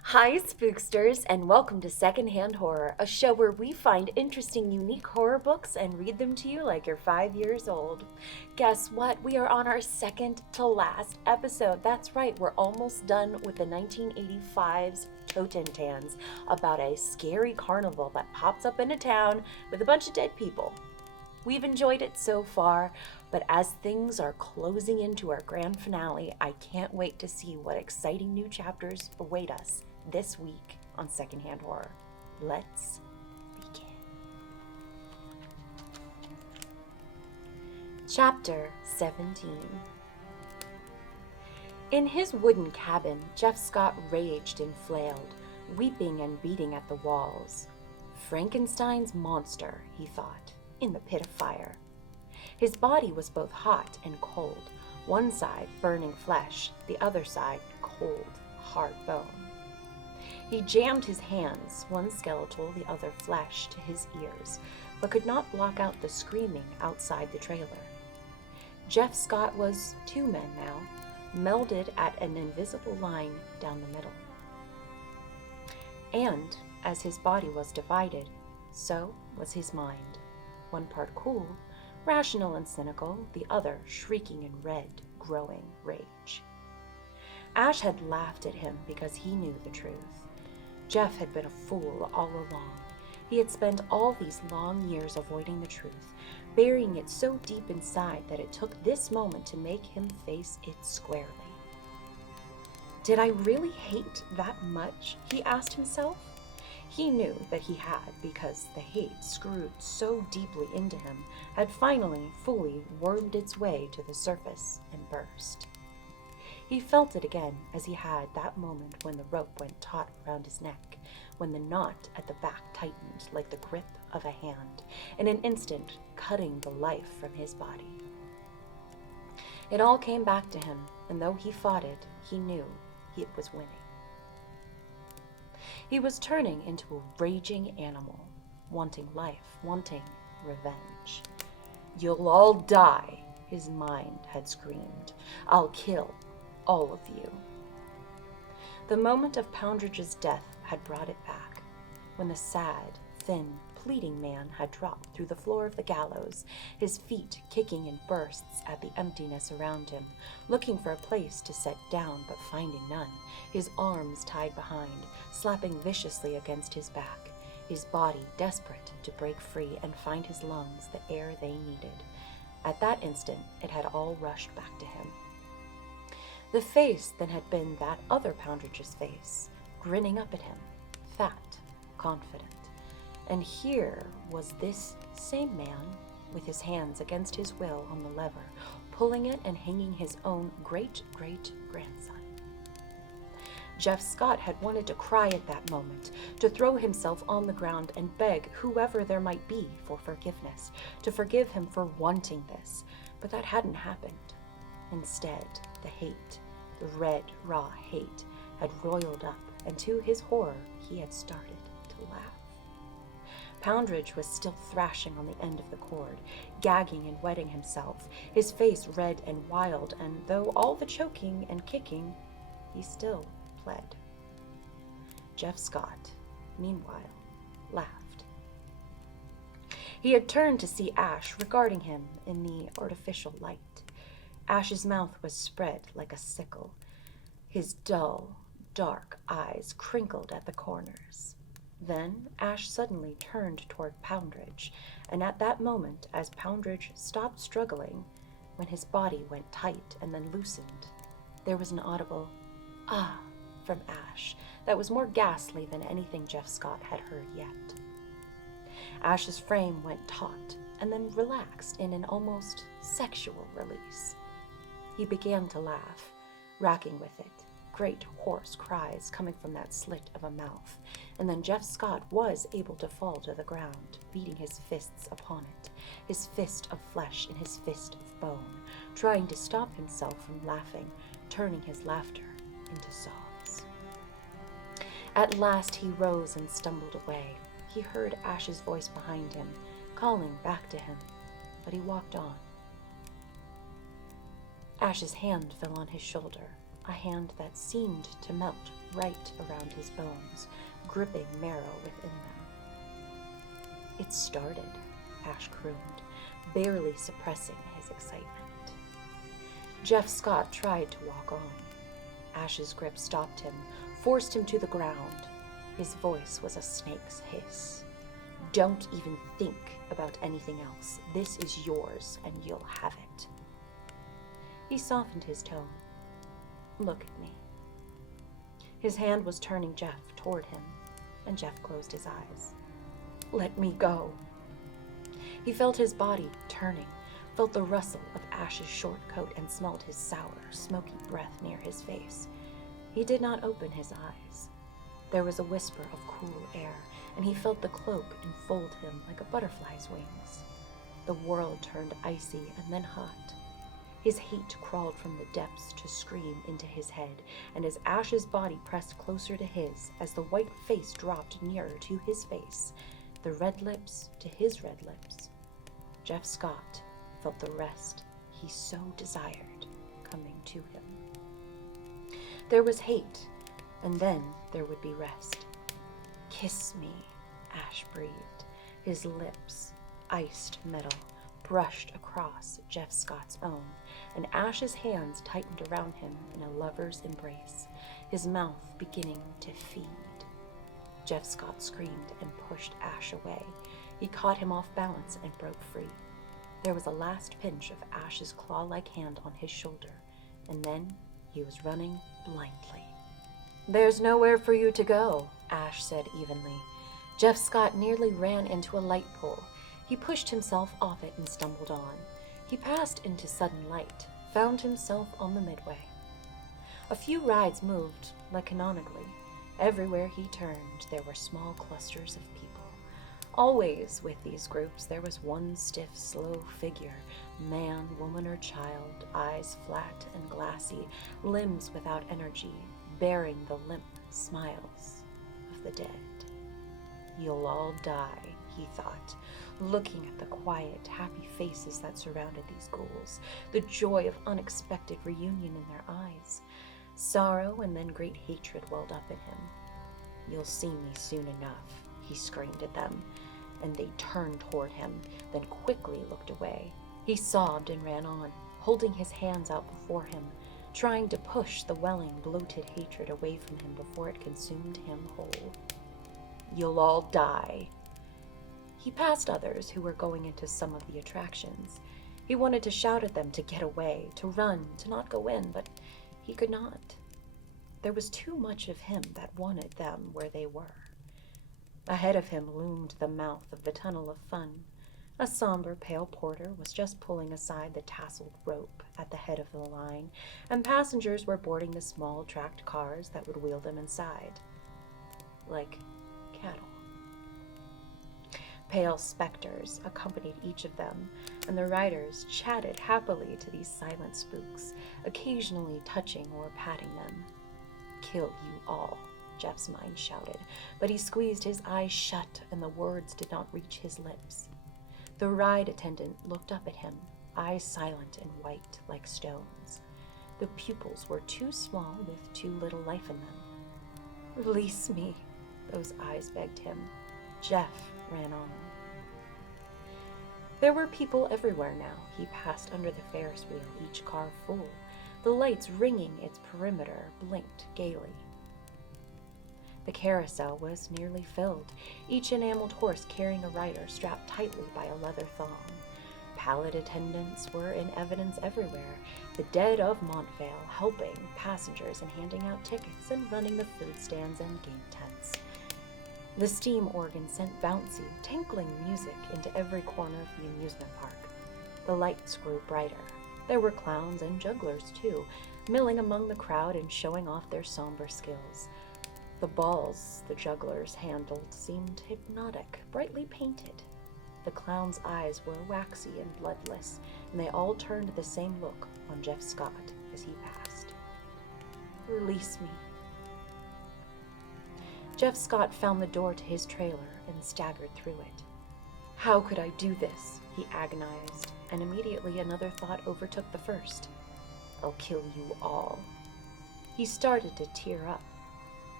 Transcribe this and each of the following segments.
Hi, spooksters, and welcome to Secondhand Horror, a show where we find interesting, unique horror books and read them to you like you're 5 years old. Guess what? We are on our second to last episode. That's right, we're almost done with the 1985's Totentanz, about a scary carnival that pops up in a town with a bunch of dead people. We've enjoyed it so far, but as things are closing into our grand finale, I can't wait to see what exciting new chapters await us this week on Secondhand Horror. Let's begin. Chapter 17. In his wooden cabin, Jeff Scott raged and flailed, weeping and beating at the walls. Frankenstein's monster, he thought, in the pit of fire. His body was both hot and cold, one side burning flesh, the other side cold, hard bone. He jammed his hands, one skeletal, the other flesh, to his ears, but could not block out the screaming outside the trailer. Jeff Scott was two men now, melded at an invisible line down the middle. And, as his body was divided, so was his mind. One part cool, rational and cynical, the other shrieking in red, growing rage. Ash had laughed at him because he knew the truth. Jeff had been a fool all along. He had spent all these long years avoiding the truth, burying it so deep inside that it took this moment to make him face it squarely. Did I really hate that much? He asked himself. He knew that he had, because the hate screwed so deeply into him had finally fully wormed its way to the surface and burst. He felt it again as he had that moment when the rope went taut around his neck, when the knot at the back tightened like the grip of a hand, in an instant cutting the life from his body. It all came back to him, and though he fought it, he knew he was winning. He was turning into a raging animal, wanting life, wanting revenge. "You'll all die," his mind had screamed. "I'll kill all of you." The moment of Poundridge's death had brought it back, when the sad, thin, pleading man had dropped through the floor of the gallows, his feet kicking in bursts at the emptiness around him, looking for a place to set down but finding none, his arms tied behind, slapping viciously against his back, his body desperate to break free and find his lungs the air they needed. At that instant, it had all rushed back to him. The face that had been that other Poundridge's face, grinning up at him, fat, confident. And here was this same man, with his hands against his will on the lever, pulling it and hanging his own great-great-grandson. Jeff Scott had wanted to cry at that moment, to throw himself on the ground and beg whoever there might be for forgiveness, to forgive him for wanting this, but that hadn't happened. Instead, the hate, the red, raw hate, had roiled up, and to his horror, he had started to laugh. Poundridge was still thrashing on the end of the cord, gagging and wetting himself, his face red and wild, and though all the choking and kicking, he still pled. Jeff Scott, meanwhile, laughed. He had turned to see Ash regarding him in the artificial light. Ash's mouth was spread like a sickle, his dull, dark eyes crinkled at the corners. Then Ash suddenly turned toward Poundridge, and at that moment, as Poundridge stopped struggling, when his body went tight and then loosened, there was an audible "ah" from Ash that was more ghastly than anything Jeff Scott had heard yet. Ash's frame went taut and then relaxed in an almost sexual release. He began to laugh, racking with it, great hoarse cries coming from that slit of a mouth, and then Jeff Scott was able to fall to the ground, beating his fists upon it, his fist of flesh and his fist of bone, trying to stop himself from laughing, turning his laughter into sobs. At last he rose and stumbled away. He heard Ash's voice behind him, calling back to him, but he walked on. Ash's hand fell on his shoulder, a hand that seemed to melt right around his bones, gripping marrow within them. It started, Ash crooned, barely suppressing his excitement. Jeff Scott tried to walk on. Ash's grip stopped him, forced him to the ground. His voice was a snake's hiss. Don't even think about anything else. This is yours, and you'll have it. He softened his tone. Look at me. His hand was turning Jeff toward him, and Jeff closed his eyes. Let me go. He felt his body turning, felt the rustle of Ash's short coat, and smelled his sour, smoky breath near his face. He did not open his eyes. There was a whisper of cool air, and he felt the cloak enfold him like a butterfly's wings. The world turned icy and then hot. His hate crawled from the depths to scream into his head, and as Ash's body pressed closer to his, as the white face dropped nearer to his face, the red lips to his red lips, Jeff Scott felt the rest he so desired coming to him. There was hate, and then there would be rest. Kiss me, Ash breathed. His lips, iced metal, brushed across Jeff Scott's own, and Ash's hands tightened around him in a lover's embrace, his mouth beginning to feed. Jeff Scott screamed and pushed Ash away. He caught him off balance and broke free. There was a last pinch of Ash's claw-like hand on his shoulder, and then he was running blindly. There's nowhere for you to go, Ash said evenly. Jeff Scott nearly ran into a light pole. He pushed himself off it and stumbled on. He passed into sudden light, found himself on the midway. A few rides moved, like canonically. Everywhere he turned, there were small clusters of people. Always with these groups, there was one stiff, slow figure, man, woman, or child, eyes flat and glassy, limbs without energy, bearing the limp smiles of the dead. You'll all die, he thought, looking at the quiet, happy faces that surrounded these ghouls, the joy of unexpected reunion in their eyes. Sorrow and then great hatred welled up in him. You'll see me soon enough, he screamed at them, and they turned toward him, then quickly looked away. He sobbed and ran on, holding his hands out before him, trying to push the welling, bloated hatred away from him before it consumed him whole. You'll all die. He passed others who were going into some of the attractions. He wanted to shout at them to get away, to run, to not go in, but he could not. There was too much of him that wanted them where they were. Ahead of him loomed the mouth of the tunnel of fun. A somber, pale porter was just pulling aside the tasseled rope at the head of the line, and passengers were boarding the small tracked cars that would wheel them inside. Like cattle. Pale specters accompanied each of them, and the riders chatted happily to these silent spooks, occasionally touching or patting them. Kill you all, Jeff's mind shouted, but he squeezed his eyes shut and the words did not reach his lips. The ride attendant looked up at him, eyes silent and white like stones. The pupils were too small with too little life in them. Release me, those eyes begged him. Jeff ran on. There were people everywhere now. He passed under the Ferris wheel, each car full. The lights ringing its perimeter blinked gaily. The carousel was nearly filled, each enameled horse carrying a rider strapped tightly by a leather thong. Pallid attendants were in evidence everywhere, the dead of Montvale helping passengers and handing out tickets and running the food stands and game tents. The steam organ sent bouncy, tinkling music into every corner of the amusement park. The lights grew brighter. There were clowns and jugglers, too, milling among the crowd and showing off their somber skills. The balls the jugglers handled seemed hypnotic, brightly painted. The clowns' eyes were waxy and bloodless, and they all turned the same look on Jeff Scott as he passed. Release me. Jeff Scott found the door to his trailer and staggered through it. How could I do this? He agonized, and immediately another thought overtook the first. I'll kill you all. He started to tear up.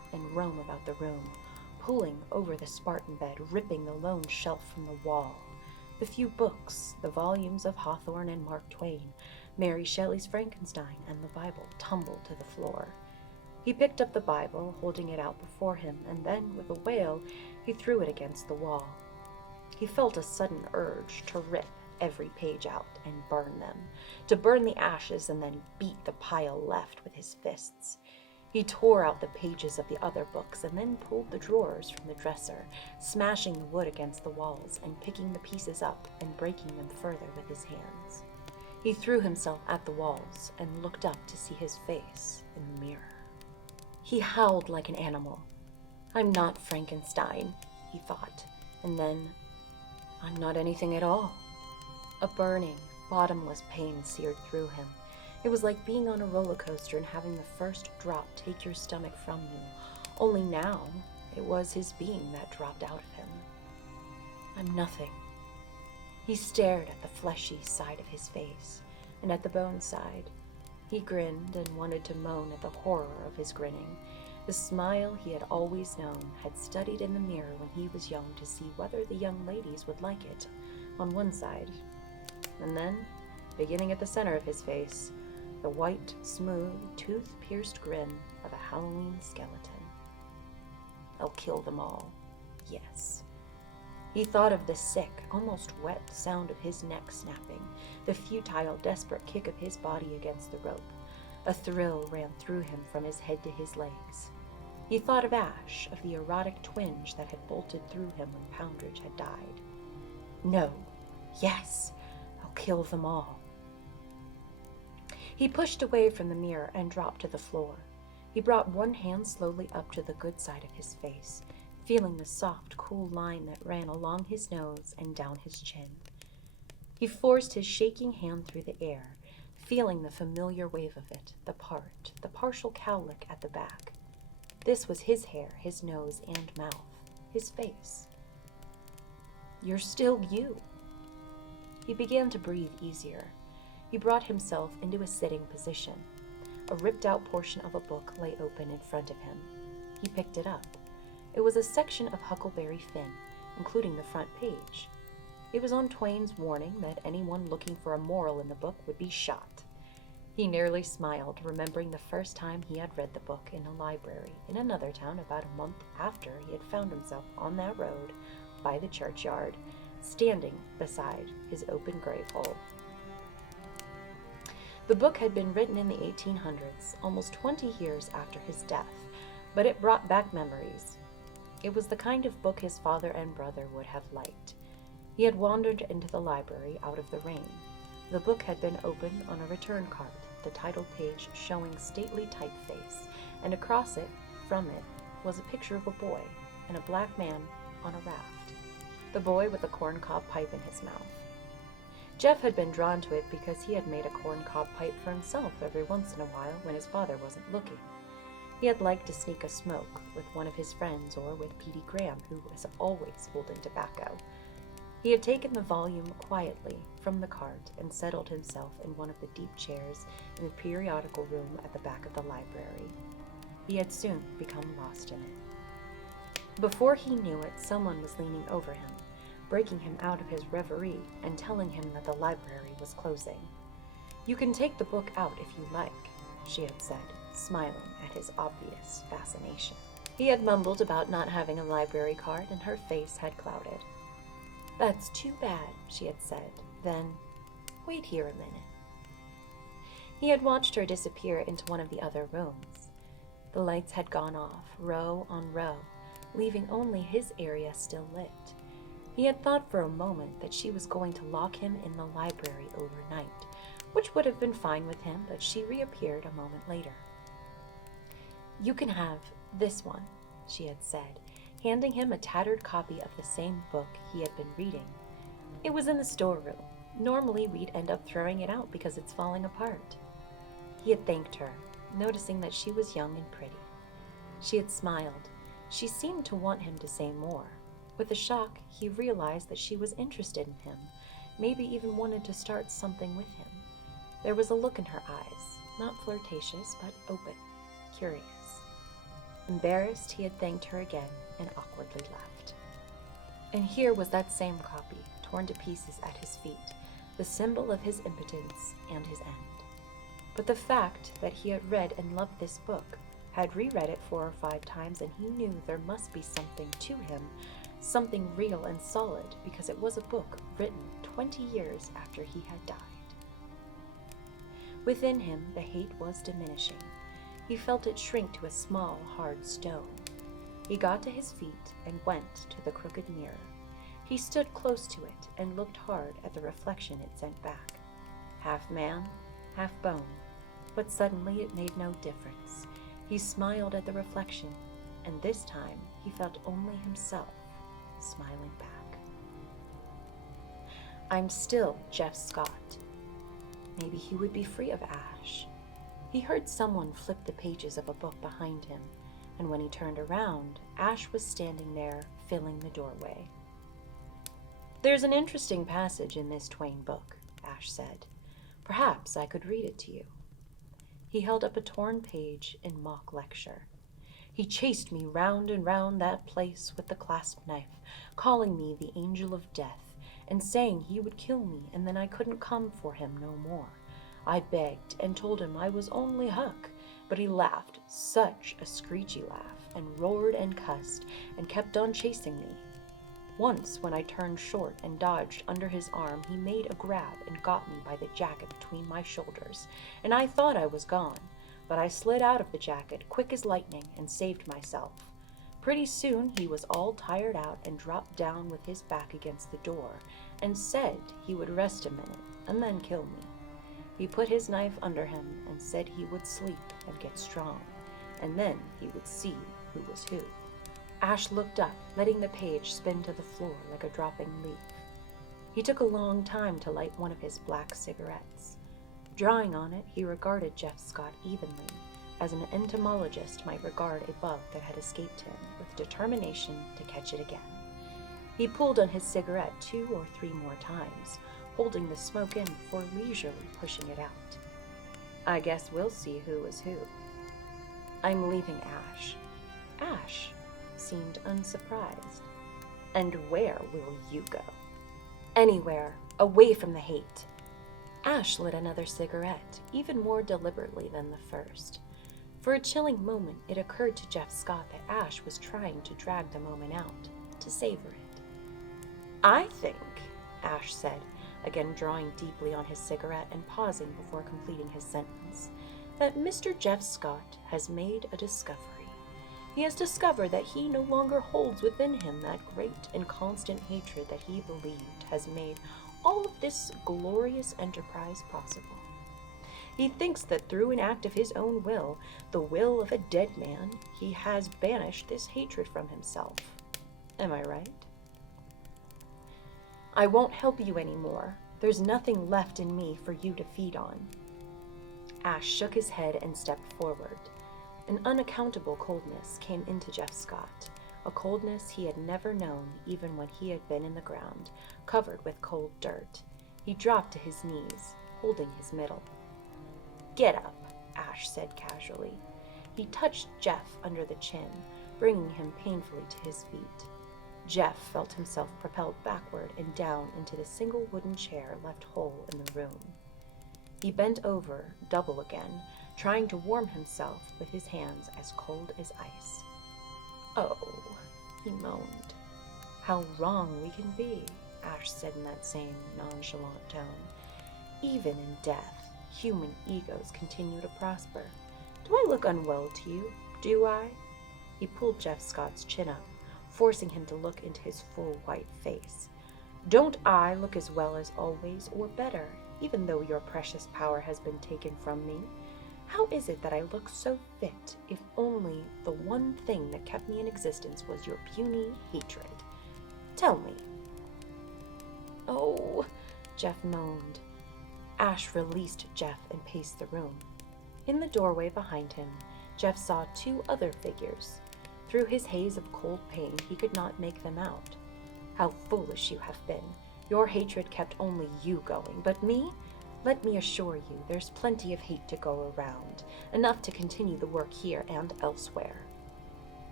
and roam about the room, pulling over the Spartan bed, ripping the lone shelf from the wall. The few books, the volumes of Hawthorne and Mark Twain, Mary Shelley's Frankenstein, and the Bible tumbled to the floor. He picked up the Bible, holding it out before him, and then, with a wail, he threw it against the wall. He felt a sudden urge to rip every page out and burn them, to burn the ashes and then beat the pile left with his fists. He tore out the pages of the other books and then pulled the drawers from the dresser, smashing the wood against the walls and picking the pieces up and breaking them further with his hands. He threw himself at the walls and looked up to see his face in the mirror. He howled like an animal. "I'm not Frankenstein," he thought, and then, "I'm not anything at all." A burning, bottomless pain seared through him. It was like being on a roller coaster and having the first drop take your stomach from you, only now it was his being that dropped out of him. "I'm nothing." He stared at the fleshy side of his face and at the bone side. He grinned and wanted to moan at the horror of his grinning. The smile he had always known, had studied in the mirror when he was young to see whether the young ladies would like it, on one side. And then, beginning at the center of his face, the white, smooth, tooth-pierced grin of a Halloween skeleton. "I'll kill them all. Yes." He thought of the sick, almost wet sound of his neck snapping, the futile, desperate kick of his body against the rope. A thrill ran through him from his head to his legs. He thought of Ash, of the erotic twinge that had bolted through him when Poundridge had died. No. Yes. I'll kill them all. He pushed away from the mirror and dropped to the floor. He brought one hand slowly up to the good side of his face, feeling the soft, cool line that ran along his nose and down his chin. He forced his shaking hand through the air, feeling the familiar wave of it, the partial cowlick at the back. This was his hair, his nose and mouth, his face. "You're still you." He began to breathe easier. He brought himself into a sitting position. A ripped-out portion of a book lay open in front of him. He picked it up. It was a section of Huckleberry Finn, including the front page. It was on Twain's warning that anyone looking for a moral in the book would be shot. He nearly smiled, remembering the first time he had read the book in a library in another town about a month after he had found himself on that road by the churchyard, standing beside his open grave hole. The book had been written in the 1800s, almost 20 years after his death, but it brought back memories. It was the kind of book his father and brother would have liked. He had wandered into the library out of the rain. The book had been opened on a return card, the title page showing stately typeface, and across it, from it, was a picture of a boy and a black man on a raft, the boy with a corncob pipe in his mouth. Jeff had been drawn to it because he had made a corncob pipe for himself every once in a while when his father wasn't looking. He had liked to sneak a smoke with one of his friends or with Petey Graham, who was always holding tobacco. He had taken the volume quietly from the cart and settled himself in one of the deep chairs in the periodical room at the back of the library. He had soon become lost in it. Before he knew it, someone was leaning over him, breaking him out of his reverie and telling him that the library was closing. "You can take the book out if you like," she had said, smiling at his obvious fascination. He had mumbled about not having a library card, and her face had clouded. "That's too bad," she had said. Then, "Wait here a minute." He had watched her disappear into one of the other rooms. The lights had gone off, row on row, leaving only his area still lit. He had thought for a moment that she was going to lock him in the library overnight, which would have been fine with him, but she reappeared a moment later. "You can have this one," she had said, handing him a tattered copy of the same book he had been reading. It was in the storeroom. Normally we'd end up throwing it out because it's falling apart. He had thanked her, noticing that she was young and pretty. She had smiled. She seemed to want him to say more. With a shock, he realized that she was interested in him, maybe even wanted to start something with him. There was a look in her eyes, not flirtatious, but open, curious. Embarrassed, he had thanked her again and awkwardly left. And here was that same copy, torn to pieces at his feet, the symbol of his impotence and his end. But the fact that he had read and loved this book, had reread it 4 or 5 times, and he knew there must be something to him, something real and solid, because it was a book written 20 years after he had died. Within him, the hate was diminishing. He felt it shrink to a small, hard stone. He got to his feet and went to the crooked mirror. He stood close to it and looked hard at the reflection it sent back. Half man, half bone, but suddenly it made no difference. He smiled at the reflection, and this time he felt only himself smiling back. I'm still Jeff Scott. Maybe he would be free of Ash. He heard someone flip the pages of a book behind him, and when he turned around, Ash was standing there, filling the doorway. There's an interesting passage in this Twain book, Ash said. Perhaps I could read it to you. He held up a torn page in mock lecture. He chased me round and round that place with the clasp knife, calling me the angel of death, and saying he would kill me, and then I couldn't come for him no more. I begged and told him I was only Huck, but he laughed such a screechy laugh, and roared and cussed, and kept on chasing me. Once, when I turned short and dodged under his arm, he made a grab and got me by the jacket between my shoulders, and I thought I was gone, but I slid out of the jacket quick as lightning and saved myself. Pretty soon he was all tired out and dropped down with his back against the door, and said he would rest a minute and then kill me. He put his knife under him and said he would sleep and get strong, and then he would see who was who. Ash looked up, letting the page spin to the floor like a dropping leaf. He took a long time to light one of his black cigarettes. Drawing on it, he regarded Jeff Scott evenly, as an entomologist might regard a bug that had escaped him, with determination to catch it again. He pulled on his cigarette 2 or 3 more times, holding the smoke in before leisurely pushing it out. I guess we'll see who is who. I'm leaving Ash. Ash seemed unsurprised. And where will you go? Anywhere, away from the hate. Ash lit another cigarette, even more deliberately than the first. For a chilling moment, it occurred to Jeff Scott that Ash was trying to drag the moment out, to savor it. I think, Ash said, again drawing deeply on his cigarette and pausing before completing his sentence, that Mr. Jeff Scott has made a discovery. He has discovered that he no longer holds within him that great and constant hatred that he believed has made all of this glorious enterprise possible. He thinks that through an act of his own will, the will of a dead man, he has banished this hatred from himself. Am I right? I won't help you anymore. There's nothing left in me for you to feed on. Ash shook his head and stepped forward. An unaccountable coldness came into Jeff Scott, a coldness he had never known even when he had been in the ground, covered with cold dirt. He dropped to his knees, holding his middle. Get up, Ash said casually. He touched Jeff under the chin, bringing him painfully to his feet. Jeff felt himself propelled backward and down into the single wooden chair left whole in the room. He bent over, double again, trying to warm himself with his hands as cold as ice. Oh, he moaned. How wrong we can be, Ash said in that same nonchalant tone. Even in death, human egos continue to prosper. Do I look unwell to you? Do I? He pulled Jeff Scott's chin up, forcing him to look into his full white face. Don't I look as well as always, or better, even though your precious power has been taken from me? How is it that I look so fit, if only the one thing that kept me in existence was your puny hatred? Tell me. Oh, Jeff moaned. Ash released Jeff and paced the room. In the doorway behind him, Jeff saw 2 other figures. Through his haze of cold pain, he could not make them out. How foolish you have been. Your hatred kept only you going, but me? Let me assure you, there's plenty of hate to go around, enough to continue the work here and elsewhere.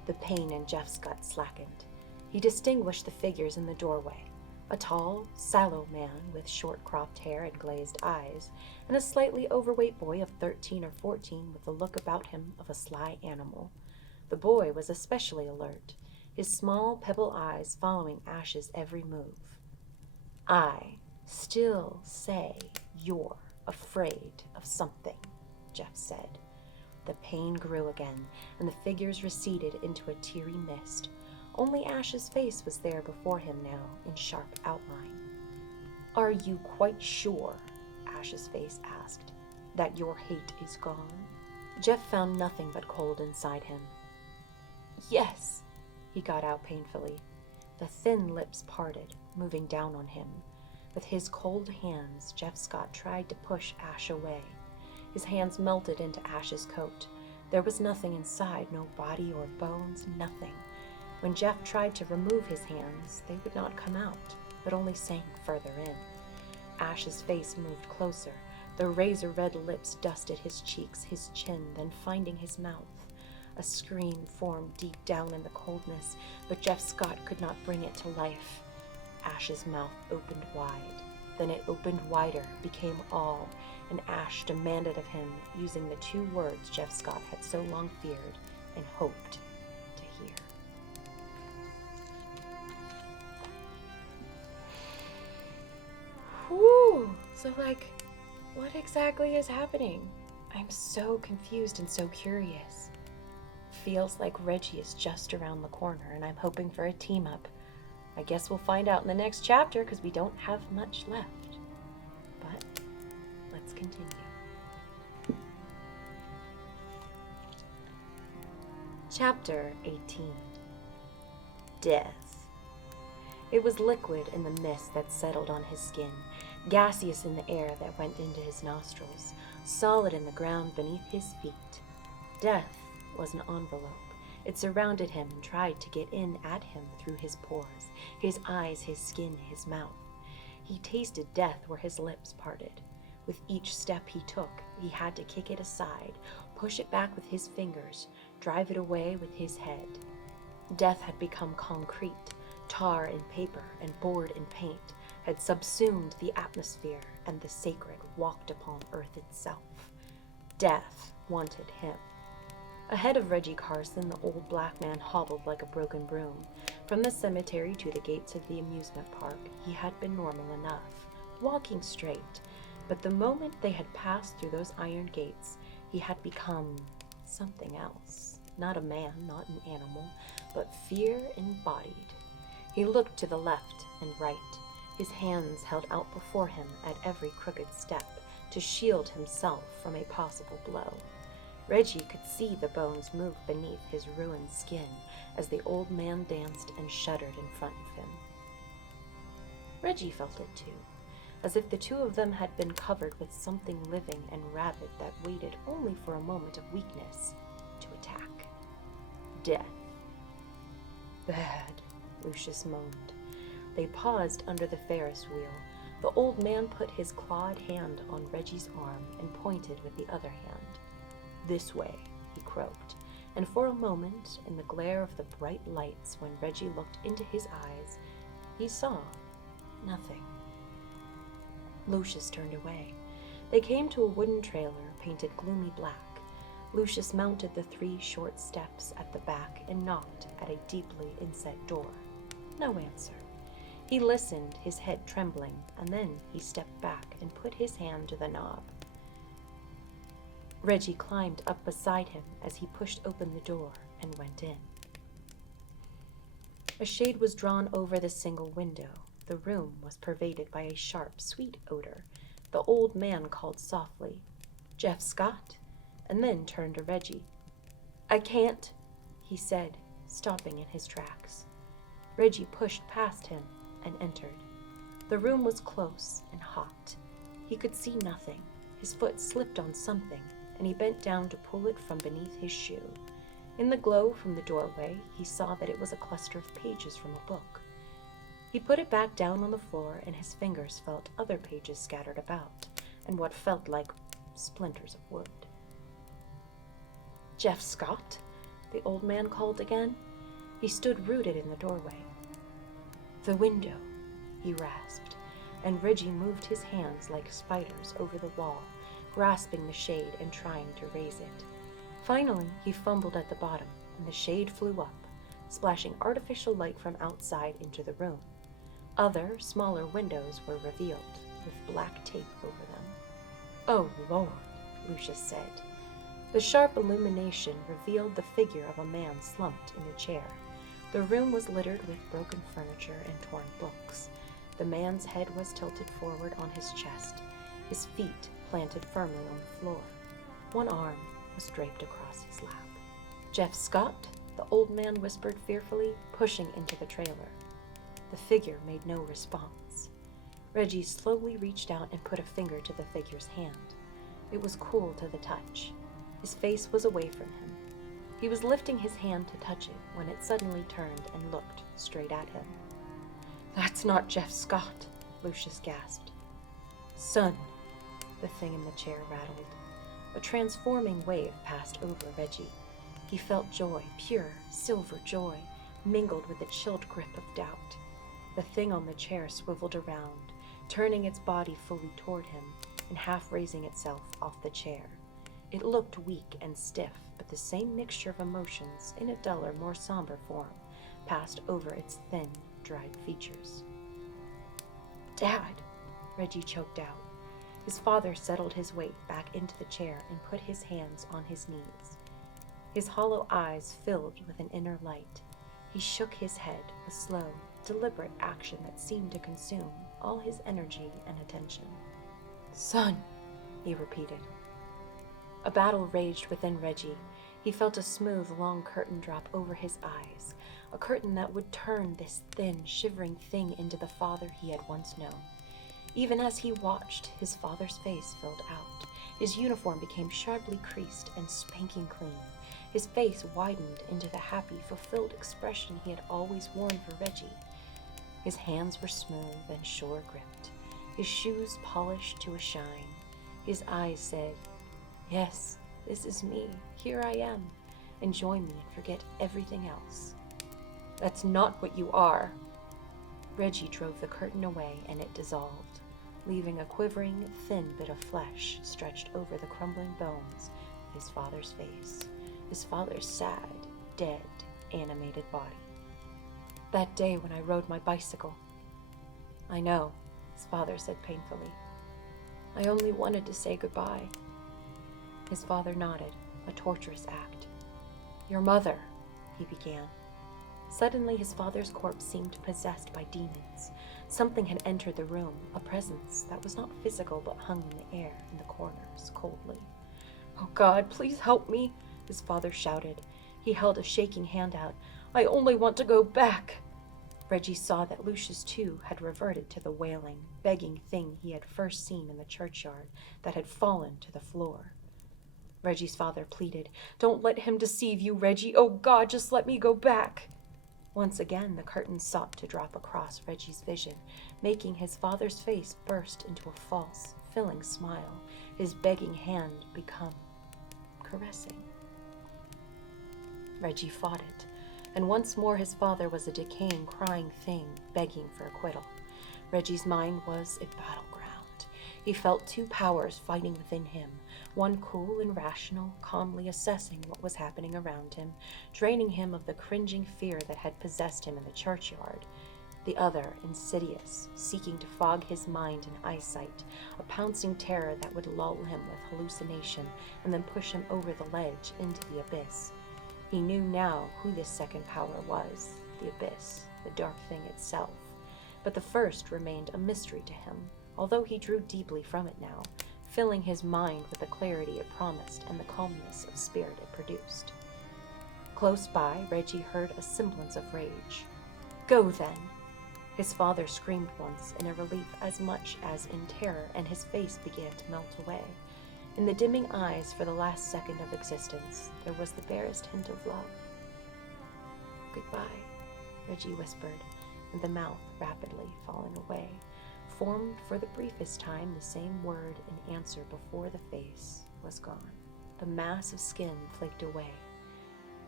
The pain in Jeff's gut slackened. He distinguished the figures in the doorway. A tall, sallow man with short cropped hair and glazed eyes, and a slightly overweight boy of 13 or 14 with the look about him of a sly animal. The boy was especially alert, his small pebble eyes following Ash's every move. "I still say you're afraid of something," Jeff said. The pain grew again, and the figures receded into a teary mist. Only Ash's face was there before him now, in sharp outline. "Are you quite sure," Ash's face asked, "that your hate is gone?" Jeff found nothing but cold inside him. "Yes," he got out painfully. The thin lips parted, moving down on him. With his cold hands, Jeff Scott tried to push Ash away. His hands melted into Ash's coat. There was nothing inside, no body or bones, nothing. When Jeff tried to remove his hands, they would not come out, but only sank further in. Ash's face moved closer. The razor-red lips dusted his cheeks, his chin, then finding his mouth. A scream formed deep down in the coldness, but Jeff Scott could not bring it to life. Ash's mouth opened wide. Then it opened wider, became all, and Ash demanded of him, using the two words Jeff Scott had so long feared and hoped to hear. Whew! So, what exactly is happening? I'm so confused and so curious. Feels like Reggie is just around the corner, and I'm hoping for a team-up. I guess we'll find out in the next chapter, because we don't have much left. But, let's continue. Chapter 18. Death. It was liquid in the mist that settled on his skin, gaseous in the air that went into his nostrils, solid in the ground beneath his feet. Death was an envelope. It surrounded him and tried to get in at him through his pores, his eyes, his skin, his mouth. He tasted death where his lips parted. With each step he took, he had to kick it aside, push it back with his fingers, drive it away with his head. Death had become concrete, tar and paper and board and paint, had subsumed the atmosphere, and the sacred walked upon earth itself. Death wanted him. Ahead of Reggie Carson, the old black man hobbled like a broken broom. From the cemetery to the gates of the amusement park, he had been normal enough, walking straight. But the moment they had passed through those iron gates, he had become something else. Not a man, not an animal, but fear embodied. He looked to the left and right, his hands held out before him at every crooked step to shield himself from a possible blow. Reggie could see the bones move beneath his ruined skin as the old man danced and shuddered in front of him. Reggie felt it too, as if the two of them had been covered with something living and rabid that waited only for a moment of weakness to attack. Death. Bad, Lucius moaned. They paused under the Ferris wheel. The old man put his clawed hand on Reggie's arm and pointed with the other hand. This way, he croaked, and for a moment, in the glare of the bright lights, when Reggie looked into his eyes, he saw nothing. Lucius turned away. They came to a wooden trailer painted gloomy black. Lucius mounted the 3 short steps at the back and knocked at a deeply inset door. No answer. He listened, his head trembling, and then he stepped back and put his hand to the knob. Reggie climbed up beside him as he pushed open the door and went in. A shade was drawn over the single window. The room was pervaded by a sharp, sweet odor. The old man called softly, "Jeff Scott," and then turned to Reggie. "I can't," he said, stopping in his tracks. Reggie pushed past him and entered. The room was close and hot. He could see nothing. His foot slipped on something, and he bent down to pull it from beneath his shoe. In the glow from the doorway, he saw that it was a cluster of pages from a book. He put it back down on the floor, and his fingers felt other pages scattered about, and what felt like splinters of wood. "Jeff Scott?" the old man called again. He stood rooted in the doorway. "The window," he rasped, and Reggie moved his hands like spiders over the wall, grasping the shade and trying to raise it. Finally, he fumbled at the bottom, and the shade flew up, splashing artificial light from outside into the room. Other, smaller windows were revealed, with black tape over them. "Oh, Lord," Lucius said. The sharp illumination revealed the figure of a man slumped in a chair. The room was littered with broken furniture and torn books. The man's head was tilted forward on his chest, his feet planted firmly on the floor. One arm was draped across his lap. "Jeff Scott?" the old man whispered fearfully, pushing into the trailer. The figure made no response. Reggie slowly reached out and put a finger to the figure's hand. It was cool to the touch. His face was away from him. He was lifting his hand to touch it when it suddenly turned and looked straight at him. "That's not Jeff Scott," Lucius gasped. "Son," the thing in the chair rattled. A transforming wave passed over Reggie. He felt joy, pure, silver joy, mingled with a chilled grip of doubt. The thing on the chair swiveled around, turning its body fully toward him and half raising itself off the chair. It looked weak and stiff, but the same mixture of emotions, in a duller, more somber form, passed over its thin, dried features. "Dad," Reggie choked out. His father settled his weight back into the chair and put his hands on his knees. His hollow eyes filled with an inner light. He shook his head, a slow, deliberate action that seemed to consume all his energy and attention. "Son," he repeated. A battle raged within Reggie. He felt a smooth, long curtain drop over his eyes, a curtain that would turn this thin, shivering thing into the father he had once known. Even as he watched, his father's face filled out. His uniform became sharply creased and spanking clean. His face widened into the happy, fulfilled expression he had always worn for Reggie. His hands were smooth and sure-gripped, his shoes polished to a shine. His eyes said, "Yes, this is me. Here I am. Enjoy me and forget everything else." "That's not what you are." Reggie drove the curtain away and it dissolved, leaving a quivering, thin bit of flesh stretched over the crumbling bones of his father's face, his father's sad, dead, animated body. "That day when I rode my bicycle." "I know," his father said painfully. "I only wanted to say goodbye." His father nodded, a torturous act. "Your mother," he began. Suddenly his father's corpse seemed possessed by demons. Something had entered the room, a presence that was not physical but hung in the air in the corners, coldly. "Oh God, please help me," his father shouted. He held a shaking hand out. "I only want to go back." Reggie saw that Lucius too had reverted to the wailing, begging thing he had first seen in the churchyard that had fallen to the floor. Reggie's father pleaded, "Don't let him deceive you, Reggie. Oh God, just let me go back." Once again, the curtain sought to drop across Reggie's vision, making his father's face burst into a false, filling smile, his begging hand become caressing. Reggie fought it, and once more his father was a decaying, crying thing, begging for acquittal. Reggie's mind was a battleground. He felt two powers fighting within him, one cool and rational, calmly assessing what was happening around him, draining him of the cringing fear that had possessed him in the churchyard. The other, insidious, seeking to fog his mind and eyesight, a pouncing terror that would lull him with hallucination and then push him over the ledge into the abyss. He knew now who this second power was, the abyss, the dark thing itself. But the first remained a mystery to him, although he drew deeply from it now, filling his mind with the clarity it promised and the calmness of spirit it produced. Close by, Reggie heard a semblance of rage. "Go, then!" His father screamed once in a relief as much as in terror, and his face began to melt away. In the dimming eyes for the last second of existence, there was the barest hint of love. "Goodbye," Reggie whispered, and the mouth rapidly falling away, formed for the briefest time the same word in answer before the face was gone. The mass of skin flaked away.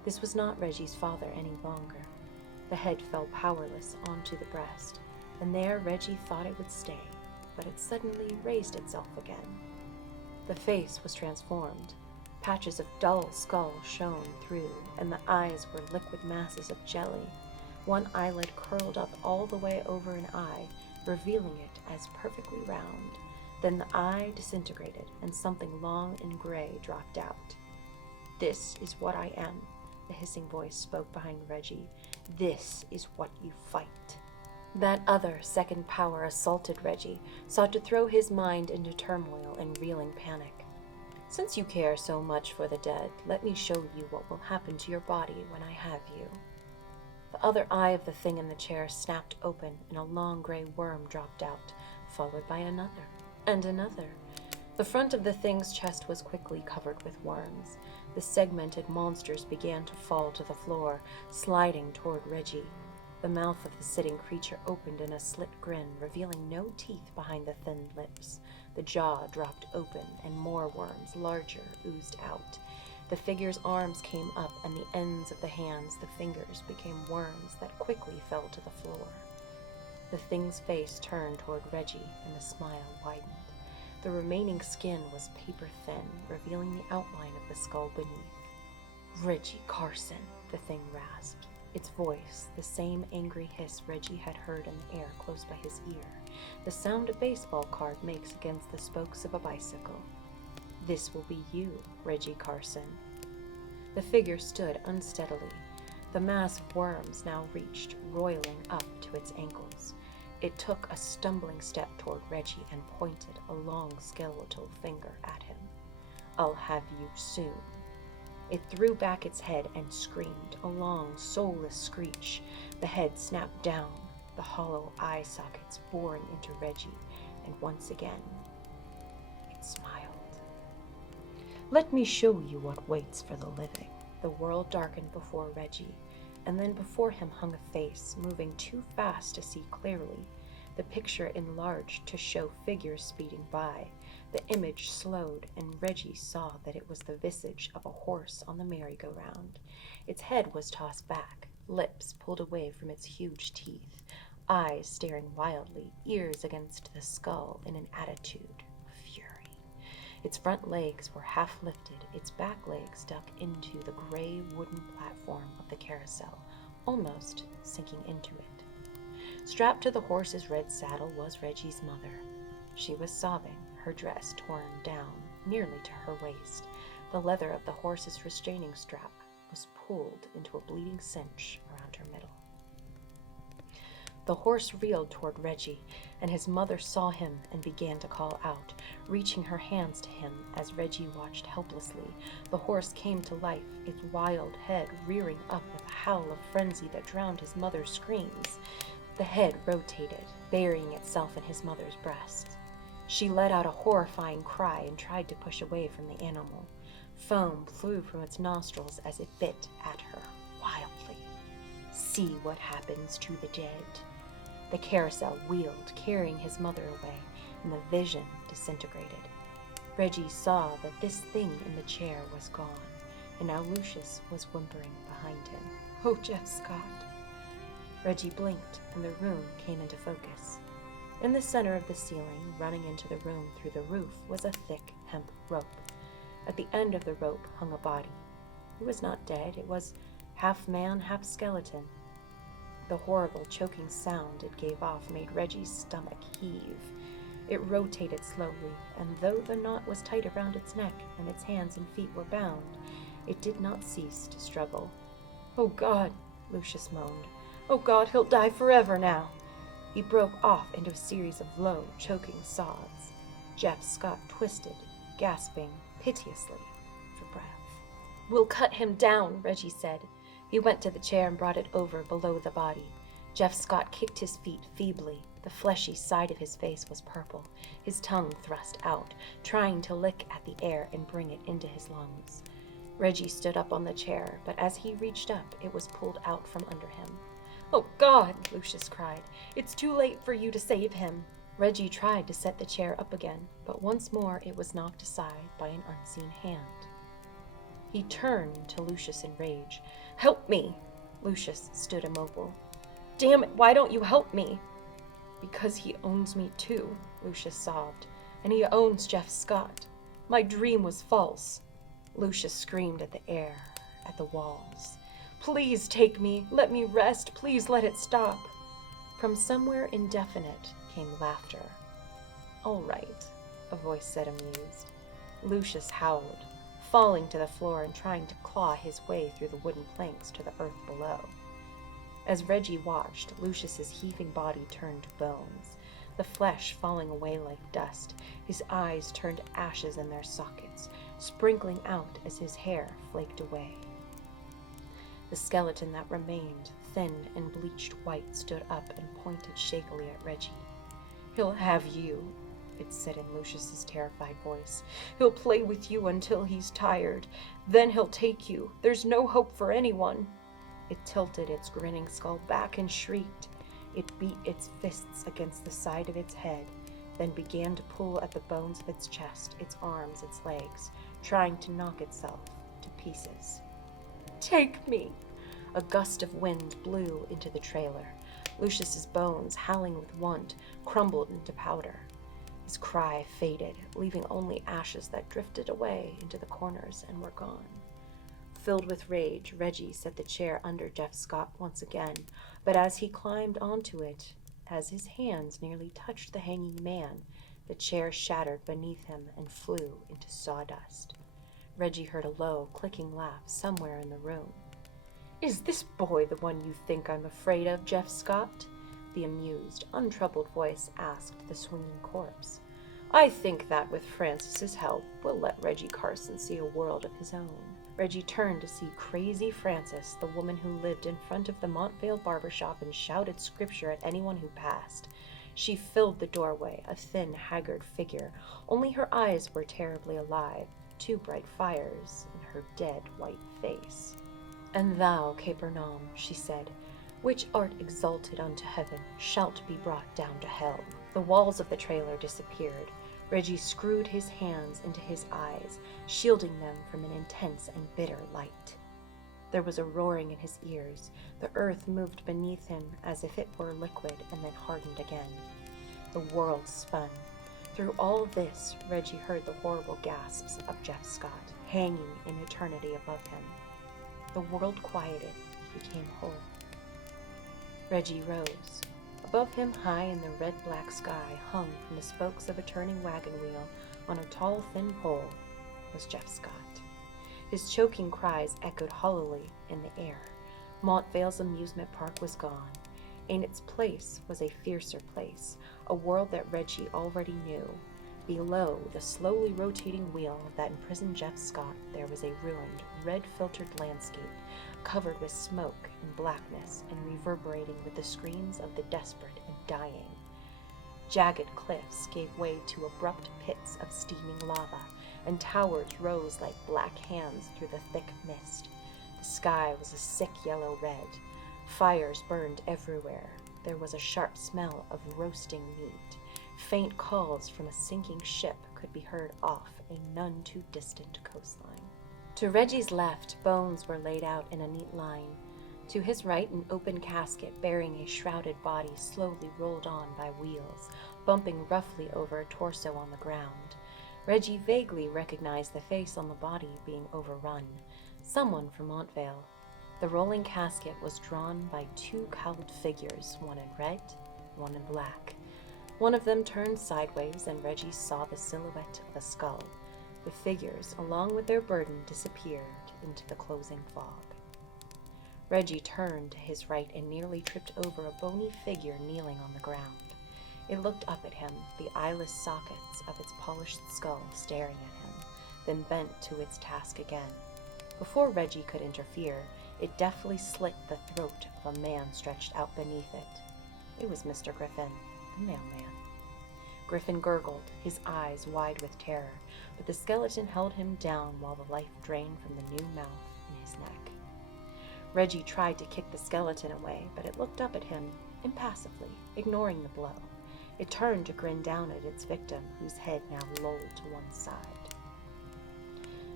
This was not Reggie's father any longer. The head fell powerless onto the breast, and there Reggie thought it would stay, but it suddenly raised itself again. The face was transformed. Patches of dull skull shone through, and the eyes were liquid masses of jelly. One eyelid curled up all the way over an eye, revealing it as perfectly round. Then the eye disintegrated, and something long and gray dropped out. "This is what I am," the hissing voice spoke behind Reggie. "This is what you fight." That other second power assaulted Reggie, sought to throw his mind into turmoil and reeling panic. "Since you care so much for the dead, let me show you what will happen to your body when I have you." The other eye of the thing in the chair snapped open, and a long gray worm dropped out, followed by another, and another. The front of the thing's chest was quickly covered with worms. The segmented monsters began to fall to the floor, sliding toward Reggie. The mouth of the sitting creature opened in a slit grin, revealing no teeth behind the thin lips. The jaw dropped open, and more worms, larger, oozed out. The figure's arms came up, and the ends of the hands, the fingers, became worms that quickly fell to the floor. The thing's face turned toward Reggie, and the smile widened. The remaining skin was paper thin, revealing the outline of the skull beneath. "Reggie Carson," the thing rasped. Its voice, the same angry hiss Reggie had heard in the air close by his ear, the sound a baseball card makes against the spokes of a bicycle. "This will be you, Reggie Carson." The figure stood unsteadily. The mass of worms now reached, roiling up to its ankles. It took a stumbling step toward Reggie and pointed a long skeletal finger at him. "I'll have you soon." It threw back its head and screamed, a long, soulless screech. The head snapped down, the hollow eye sockets boring into Reggie, and once again, it smiled. "Let me show you what waits for the living." The world darkened before Reggie, and then before him hung a face, moving too fast to see clearly. The picture enlarged to show figures speeding by. The image slowed, and Reggie saw that it was the visage of a horse on the merry-go-round. Its head was tossed back, lips pulled away from its huge teeth, eyes staring wildly, ears against the skull in an attitude of fury. Its front legs were half lifted, its back legs dug into the gray wooden platform of the carousel, almost sinking into it. Strapped to the horse's red saddle was Reggie's mother. She was sobbing, her dress torn down nearly to her waist. The leather of the horse's restraining strap was pulled into a bleeding cinch around her middle. The horse reeled toward Reggie, and his mother saw him and began to call out, reaching her hands to him as Reggie watched helplessly. The horse came to life, its wild head rearing up with a howl of frenzy that drowned his mother's screams. The head rotated, burying itself in his mother's breast. She let out a horrifying cry and tried to push away from the animal. Foam flew from its nostrils as it bit at her, wildly. "See what happens to the dead." The carousel wheeled, carrying his mother away, and the vision disintegrated. Reggie saw that this thing in the chair was gone, and now Lucius was whimpering behind him. "Oh, Jeff Scott." Reggie blinked, and the room came into focus. In the center of the ceiling, running into the room through the roof, was a thick hemp rope. At the end of the rope hung a body. It was not dead. It was half man, half skeleton. The horrible choking sound it gave off made Reggie's stomach heave. It rotated slowly, and though the knot was tight around its neck and its hands and feet were bound, it did not cease to struggle. "Oh God," Lucius moaned. "Oh God, he'll die forever now." He broke off into a series of low, choking sobs. Jeff Scott twisted, gasping piteously for breath. "We'll cut him down," Reggie said. He went to the chair and brought it over below the body. Jeff Scott kicked his feet feebly. The fleshy side of his face was purple, his tongue thrust out, trying to lick at the air and bring it into his lungs. Reggie stood up on the chair, but as he reached up, it was pulled out from under him. "Oh God," Lucius cried. "It's too late for you to save him." Reggie tried to set the chair up again, but once more it was knocked aside by an unseen hand. He turned to Lucius in rage. "Help me!" Lucius stood immobile. "Damn it, why don't you help me?" "Because he owns me too," Lucius sobbed. "And he owns Jeff Scott. My dream was false." Lucius screamed at the air, at the walls. "Please take me. Let me rest. Please let it stop." From somewhere indefinite came laughter. "All right," a voice said, amused. Lucius howled, falling to the floor and trying to claw his way through the wooden planks to the earth below. As Reggie watched, Lucius's heaving body turned to bones, the flesh falling away like dust. His eyes turned ashes in their sockets, sprinkling out as his hair flaked away. The skeleton that remained, thin and bleached white, stood up and pointed shakily at Reggie. "He'll have you," it said in Lucius's terrified voice. "He'll play with you until he's tired. Then he'll take you. There's no hope for anyone." It tilted its grinning skull back and shrieked. It beat its fists against the side of its head, then began to pull at the bones of its chest, its arms, its legs, trying to knock itself to pieces. "Take me!" A gust of wind blew into the trailer. Lucius's bones, howling with want, crumbled into powder. His cry faded, leaving only ashes that drifted away into the corners and were gone. Filled with rage, Reggie set the chair under Jeff Scott once again, but as he climbed onto it, as his hands nearly touched the hanging man, the chair shattered beneath him and flew into sawdust. Reggie heard a low, clicking laugh somewhere in the room. "Is this boy the one you think I'm afraid of, Jeff Scott?" the amused, untroubled voice asked the swinging corpse. "I think that with Francis's help, we'll let Reggie Carson see a world of his own." Reggie turned to see crazy Frances, the woman who lived in front of the Montvale barbershop and shouted scripture at anyone who passed. She filled the doorway, a thin, haggard figure. Only her eyes were terribly alive, two bright fires in her dead white face. "And thou, Capernaum," she said, "which art exalted unto heaven, shalt be brought down to hell." The walls of the trailer disappeared. Reggie screwed his hands into his eyes, shielding them from an intense and bitter light. There was a roaring in his ears. The earth moved beneath him as if it were liquid and then hardened again. The world spun. Through all this, Reggie heard the horrible gasps of Jeff Scott, hanging in eternity above him. The world quieted, became whole. Reggie rose. Above him, high in the red-black sky, hung from the spokes of a turning wagon wheel on a tall, thin pole, was Jeff Scott. His choking cries echoed hollowly in the air. Montvale's amusement park was gone. In its place was a fiercer place, a world that Reggie already knew. Below the slowly rotating wheel that imprisoned Jeff Scott, there was a ruined, red-filtered landscape, covered with smoke and blackness and reverberating with the screams of the desperate and dying. Jagged cliffs gave way to abrupt pits of steaming lava, and towers rose like black hands through the thick mist. The sky was a sick yellow red. Fires burned everywhere. There was a sharp smell of roasting meat. Faint calls from a sinking ship could be heard off a none too distant coastline. To Reggie's left, bones were laid out in a neat line. To his right, an open casket bearing a shrouded body slowly rolled on by wheels, bumping roughly over a torso on the ground. Reggie vaguely recognized the face on the body being overrun. Someone from Montvale. The rolling casket was drawn by two cowled figures, one in red, one in black. One of them turned sideways, and Reggie saw the silhouette of a skull. The figures, along with their burden, disappeared into the closing fog. Reggie turned to his right and nearly tripped over a bony figure kneeling on the ground. It looked up at him, the eyeless sockets of its polished skull staring at him, then bent to its task again. Before Reggie could interfere, it deftly slit the throat of a man stretched out beneath it. It was Mr. Griffin, the mailman. Griffin gurgled, his eyes wide with terror, but the skeleton held him down while the life drained from the new mouth in his neck. Reggie tried to kick the skeleton away, but it looked up at him impassively, ignoring the blow. It turned to grin down at its victim, whose head now lolled to one side.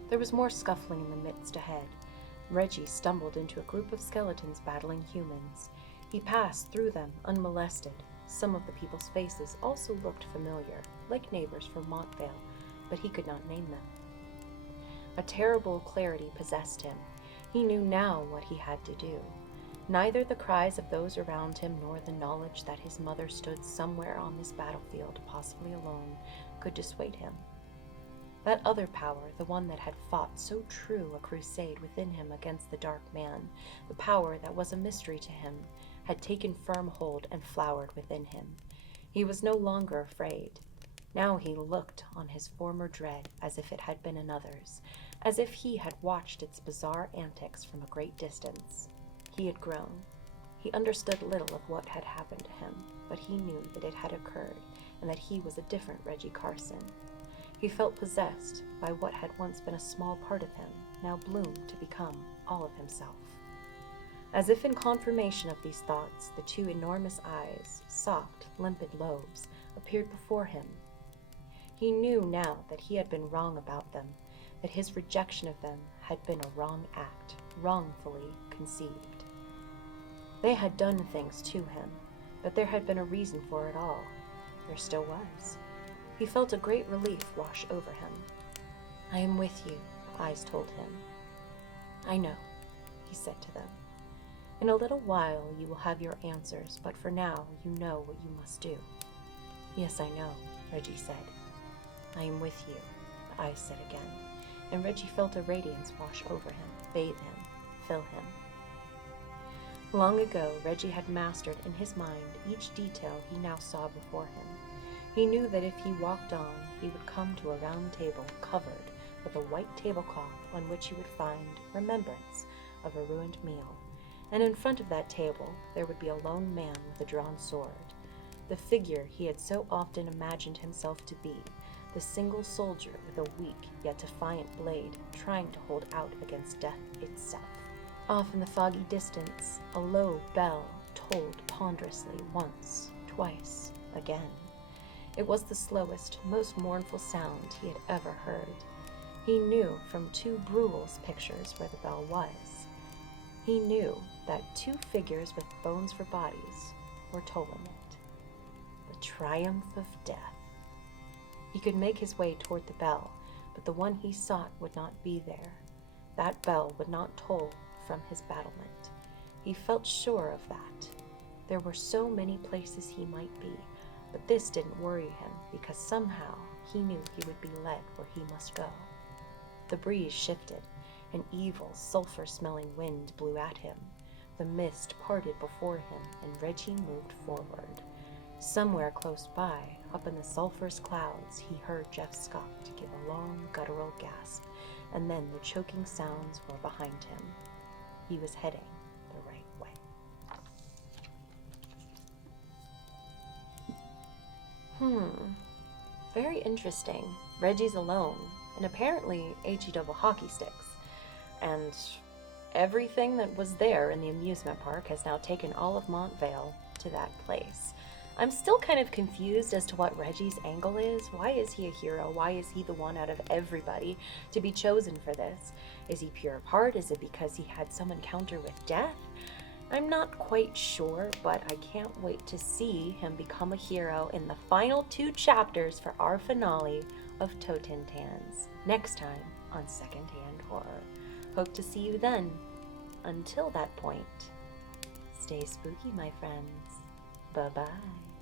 There was more scuffling in the midst ahead. Reggie stumbled into a group of skeletons battling humans. He passed through them unmolested. Some of the people's faces also looked familiar, like neighbors from Montvale, but he could not name them. A terrible clarity possessed him. He knew now what he had to do. Neither the cries of those around him nor the knowledge that his mother stood somewhere on this battlefield, possibly alone, could dissuade him. That other power, the one that had fought so true a crusade within him against the dark man, the power that was a mystery to him, had taken firm hold and flowered within him. He was no longer afraid. Now he looked on his former dread as if it had been another's, as if he had watched its bizarre antics from a great distance. He had grown. He understood little of what had happened to him, but he knew that it had occurred and that he was a different Reggie Carson. He felt possessed by what had once been a small part of him, now bloomed to become all of himself. As if in confirmation of these thoughts, the two enormous eyes, soft, limpid lobes, appeared before him. He knew now that he had been wrong about them, that his rejection of them had been a wrong act, wrongfully conceived. They had done things to him, but there had been a reason for it all. There still was. He felt a great relief wash over him. "I am with you," the eyes told him. "I know," he said to them. "In a little while you will have your answers, but for now you know what you must do." "Yes, I know," Reggie said. "I am with you," the eyes said again, and Reggie felt a radiance wash over him, bathe him, fill him. Long ago, Reggie had mastered in his mind each detail he now saw before him. He knew that if he walked on, he would come to a round table covered with a white tablecloth on which he would find remembrance of a ruined meal, and in front of that table there would be a lone man with a drawn sword, the figure he had so often imagined himself to be, the single soldier with a weak yet defiant blade trying to hold out against death itself. Off in the foggy distance, a low bell tolled ponderously once, twice, again. It was the slowest, most mournful sound he had ever heard. He knew from two Bruegel's pictures where the bell was. He knew that two figures with bones for bodies were tolling it. The triumph of death. He could make his way toward the bell, but the one he sought would not be there. That bell would not toll from his battlement. He felt sure of that. There were so many places he might be, but this didn't worry him because somehow he knew he would be led where he must go. The breeze shifted. An evil, sulfur-smelling wind blew at him. The mist parted before him, and Reggie moved forward. Somewhere close by, up in the sulphurous clouds, he heard Jeff Scott give a long, guttural gasp, and then the choking sounds were behind him. He was heading the right way. Very interesting. Reggie's alone, and apparently HE double hockey sticks. And everything that was there in the amusement park has now taken all of Montvale to that place. I'm still kind of confused as to what Reggie's angle is. Why is he a hero? Why is he the one out of everybody to be chosen for this? Is he pure of heart? Is it because he had some encounter with death? I'm not quite sure, but I can't wait to see him become a hero in the final 2 chapters for our finale of Totentanz, next time on Secondhand Horror. Hope to see you then. Until that point, stay spooky, my friends. Bye-bye.